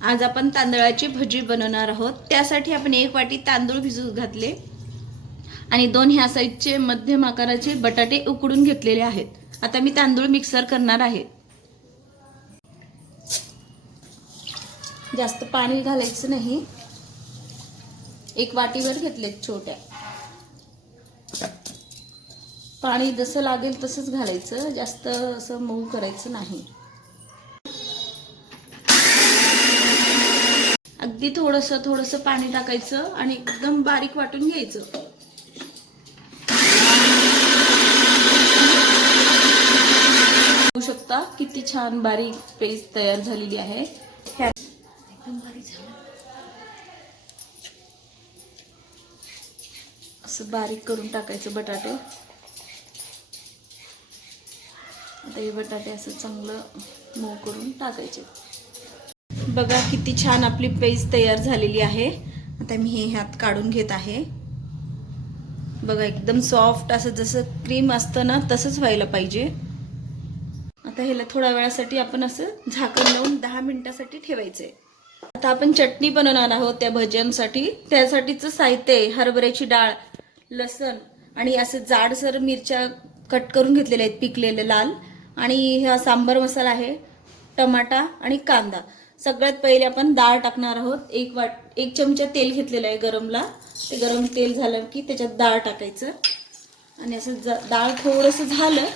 आज आपण तांदळाची भजी बनवणार आहोत। त्यासाठी आपण 1 वाटी तांदूळ भिजू घातले आणि 2 ह्या साइजचे मध्यम आकाराचे बटाटे उकडून घेतलेले आहेत। आता मी तांदूळ मिक्सर करणार आहे। जास्त पाणी घालायचं नाही, 1 वाटीवर घेतले छोट्या। पाणी जसं लागेल तसंच घालायचं, जास्त असं मऊ करायचं नाही। अगदी थोडंसं पाणी टाकायचं आणि एकदम बारीक वाटून घ्यायचं। बघू शकता किती छान बारीक पेस्ट तयार झालेली आहे। एकदम बारीक झालं, असं बारीक करून टाकायचं बटाटे। आता हे बटाटे असं चांगलं मऊ करून टाकायचे। बघा किती छान आपली पेस्ट तयार झालेली आहे। आता मी हे ह्यात काढून घेत आहे। बघा एकदम सॉफ्ट असं जसं क्रीम असतं ना तसंच व्हायला पाहिजे। आता ह्याला थोड्या वेळासाठी आपण असं झाकण लावून 10 मिनिटांसाठी ठेवायचंय। आता आपण चटणी बनवणार आहोत त्या भज्यांसाठी। त्यासाठीचं साहित्य आहे हरभऱ्याची डाळ, लसण आणि असं जाडसर मिरच्या कट करून घेतलेल्या आहेत पिकलेले लाल, आणि हा सांबर मसाला आहे, टमाटा आणि कांदा। सगळ्यात पहिले आपण डाळ टाकणार आहोत। 1 चमचा तेल घेतलेलं आहे गरमला। ते गरम तेल झालं की त्याच्यात डाळ टाकायचं आणि असं डाळ थोडंसं झालं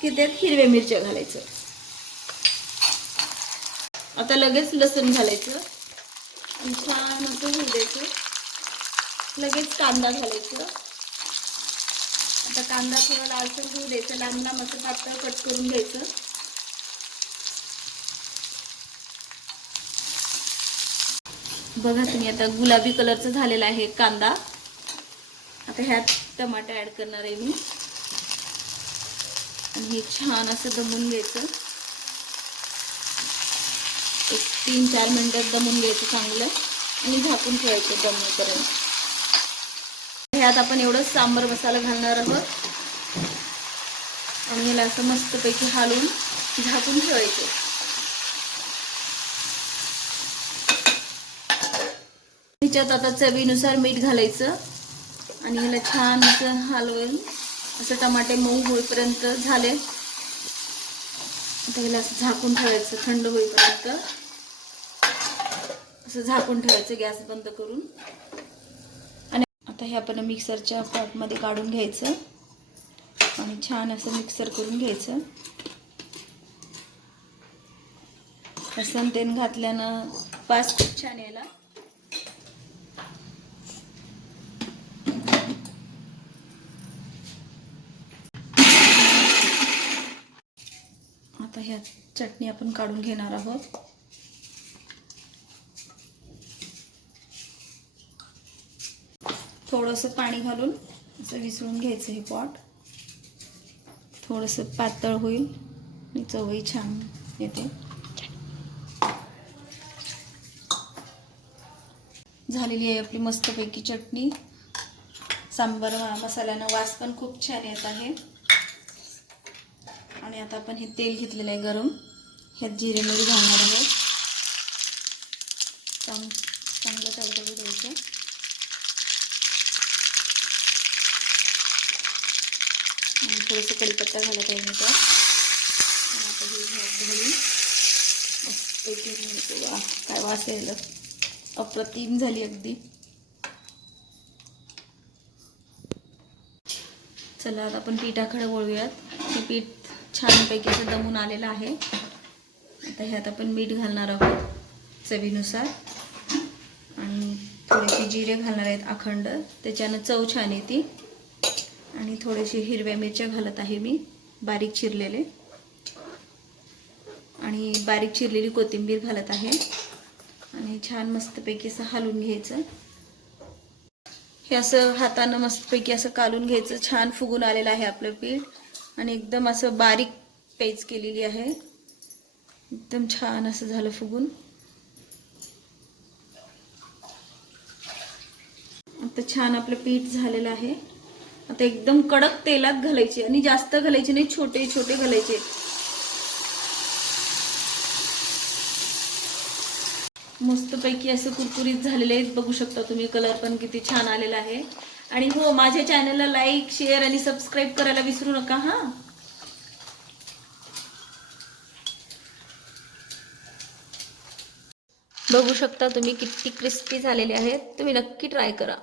की त्यात हिरव्या मिरच्या घालायचं। आता लगेच लसूण घालायचं आणि छान असं होऊ द्यायचं। लगेच कांदा घालायचं। आता कांदा थोडा लालसर होऊ द्यायचा, लांब लांब असं पातळ कट करून घ्यायचं। बघा तुम्ही आता गुलाबी कलरचा झालेला आहे कांदा। आता ह्यात टमाटर ऍड करणार आहे मी आणि हे छान असं दमून घ्यायचं। 3-4 मिनिटात दमून घ्यायचं चांगलं आणि झाकून ठेवायचं दमूपर्यंत। ह्यात आपण एवढं सांबर मसाला घालणार आहोत आणि ह्याला असं मस्तपैकी हलवून झाकून ठेवायचं। ह्याच्यात आता चवीनुसार मीठ घालायचं आणि ह्याला छान असं हलवून असं टमाटे मऊ होईपर्यंत झाले। आता ह्याला असं झाकून ठेवायचं थंड होईपर्यंत। असं झाकून ठेवायचं गॅस बंद करून। आणि आता हे आपण मिक्सरच्या पॉटमध्ये काढून घ्यायचं आणि छान असं मिक्सर करून घ्यायचं। लसूण तेल घातल्यानं वास खूप छान यायला। आता ह्या चटणी आपण काढून घेणार आहोत। थोडंसं पाणी घालून असं विसळून घ्यायचं हे पॉट। थोडंसं पातळ होईल आणि चवही छान येते। झालेली आहे आपली मस्तपैकी चटणी। सांबर मसाल्यानं वास पण खूप छान येत आहे। आणि आता आपण हे तेल घेतलेलं आहे गरम, ह्यात जिरे मोहरी घालणार आहोत। चांगलं तडतडू द्यायचं आणि थोडंसं कढीपत्ता घालत आहे मी त्यात। आता हे घालून मस्तपैकी वा काय वास यायला, अप्रतिम झाली अगदी। चला आता आपण पिठाकडे वळूयात। हे पीठ छानपैकी असं दमून आलेलं आहे। आता ह्यात आपण मीठ घालणार आहोत चवीनुसार आणि थोडेसे जिरे घालणार आहेत अखंड, त्याच्यानं चव छान येते। आणि थोडेसे हिरव्या मिरच्या घालत आहे मी बारीक चिरलेले, आणि बारीक चिरलेली कोथिंबीर घालत आहे आणि छान मस्तपैकी असं हलवून घ्यायचं। हे असं हातानं मस्तपैकी असं कालून घ्यायचं। छान फुगून आलेलं आहे आपलं पीठ आणि एकदम असं बारीक पेस्ट केलेली आहे। एकदम छान असं झालं फुगून। आता छान आपलं पीठ झालेलं आहे। आता एकदम कडक तेलात घालायचे आणि जास्त घालायचे नाही, छोटे छोटे घालायचे। मस्तपैकी असं कुरकुरीत झालेले आहेत. बघू शकता तुम्ही, कलर पण किती छान आलेला आहे. आणि हो, माझ्या चॅनलला लाईक, शेअर आणि सबस्क्राईब करायला विसरू नका हां. बघू शकता तुम्ही किती क्रिस्पी झालेले आहेत. तुम्ही नक्की ट्राय करा.